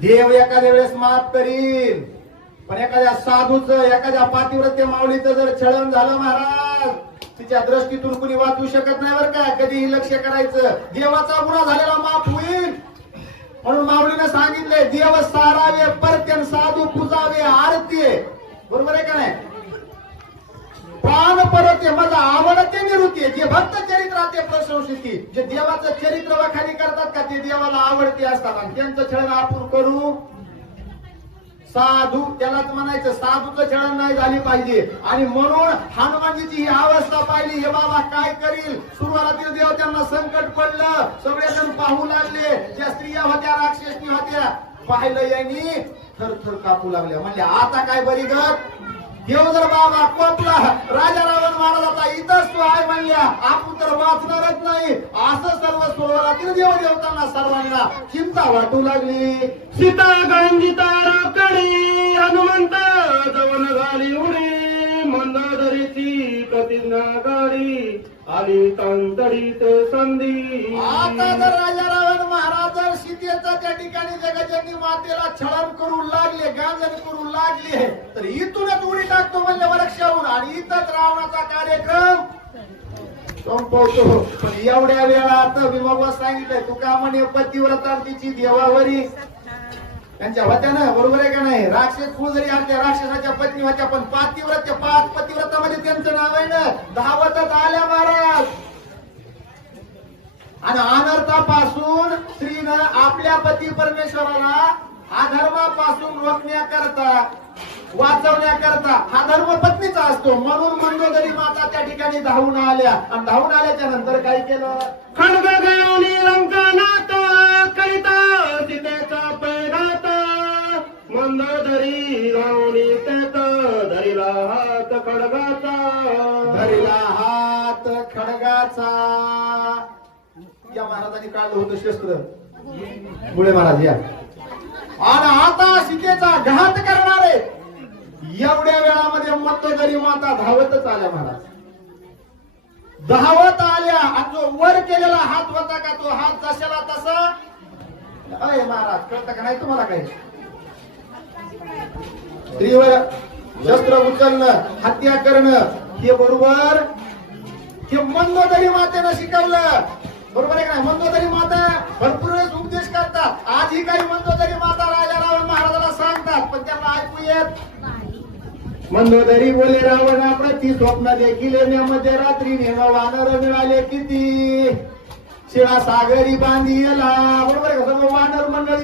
देव एखाद्या वेळेस माफ करील, पण एखाद्या साधूचं, एखाद्या पातिव्रत्य माऊलीचं जर छळण झालं महाराज, तिच्या दृष्टीतून कुणी वाचू शकत नाही बरं का. कधीही लक्ष करायचं, देवाचा गुन्हा झालेला माफ होईल. म्हणून माऊलीने सांगितले, देव सारावे परत्यन साधू पूजावे आरती. बरोबर आहे का नाही? प्राण परते माझा आवडते निवृत्ती. जे भक्त चरित्राचे प्रशंसिती, जे देवाचं चरित्र वखाणी करतात का, ते देवाला आवडते असतात. आणि त्यांचं छळण आपण करू. साधू त्यालाच म्हणायचं, साधूचं छळण नाही झाली पाहिजे. आणि म्हणून हनुमानजीची ही अवस्था पाहिली, हे बाबा काय करील. सुरुवातीला देव त्यांना संकट पडलं, सगळेजण पाहू लागले. ज्या स्त्रिया होत्या, राक्षसनी होत्या, पाहिलं यांनी थरथर कापू लागल्या. म्हणजे आता काय बरी गत. देव जर बाबा कोपला, राजा रावण महाराजाचा इथंच तो आहे म्हणल्या, आपण तर वाचणारच नाही. असं सर्व सुरुवातीला देव देवतांना सर्वांना चिंता वाटू लागली. सीता गांजिता राकडी हनुमंत जवन झाली उडी, मंदादरीची प्रतिज्ञा गाडी आली तंतडीत संधी. आता जर राजा रावण महाराज जर सीतेचा त्या ठिकाणी जगजननी मातेला छळण करू लागले, गांजन करू लागले, तर इथूनच उडी टाकतो म्हणजे वृक्षाहून आणि इथंच रावणाचा कार्यक्रम संपवतो. पण एवढ्या वेळात विमोबा सांगितलंय, तुका म्हणे पतिव्रता तिची देवावरी त्यांच्या होत्या ना. बरोबर आहे का नाही? राक्षस कुळ जरी आमच्या राक्षसाच्या पत्नी होत्या, पण पातिव्रत्य 5 पतिव्रतामध्ये त्यांचं नाव आहे ना. धावतच आल्या महाराज. आणि अनर्थापासून स्त्रीनं आपल्या पती परमेश्वराला अधर्मापासून रोखण्याकरता, वाचवण्याकरता हा धर्म पत्नीचा असतो. म्हणून मंदोदरी माता त्या ठिकाणी धावून आल्या. आणि धावून आल्याच्या नंतर काय केलं? खड्ग गळवणी लंका नाथ करिता सीतेचा पैघात, मंदोदरी लावणी तेत धरिला हात खडगाचा, धरिला हात खडगाचा. या महाराजांनी काढलं होतं शस्त्र, मुळे महाराज या. आणि आता सीतेचा घात करणारे एवढ्या वेळामध्ये मंदोदरी माता धावतच आल्या महाराज. धावत आल्या आणि जो वर केलेला हात होता का, तो हात जशाला तसा. अय महाराज, कळतं का नाही तुम्हाला काही? स्त्रीवर शस्त्र उचलणं, हत्या करणं, हे बरोबर हे मंदोदरी मातेनं शिकवलं. बरोबर आहे का नाही? मंदोदरी माता भरपूर वेळेस उपदेश करतात. आजही काही मंदोदरी माता राजा रावण महाराजाला सांगतात, पण त्यांना ऐकू येत. मंदोदरी बोले रावणा प्रति स्वप्न देखील येण्यामध्ये रात्री नेणं वानर मिळाले किती, शिळा सागरी बांधिला. बरोबर आहे का? सर्व वानर मंडळी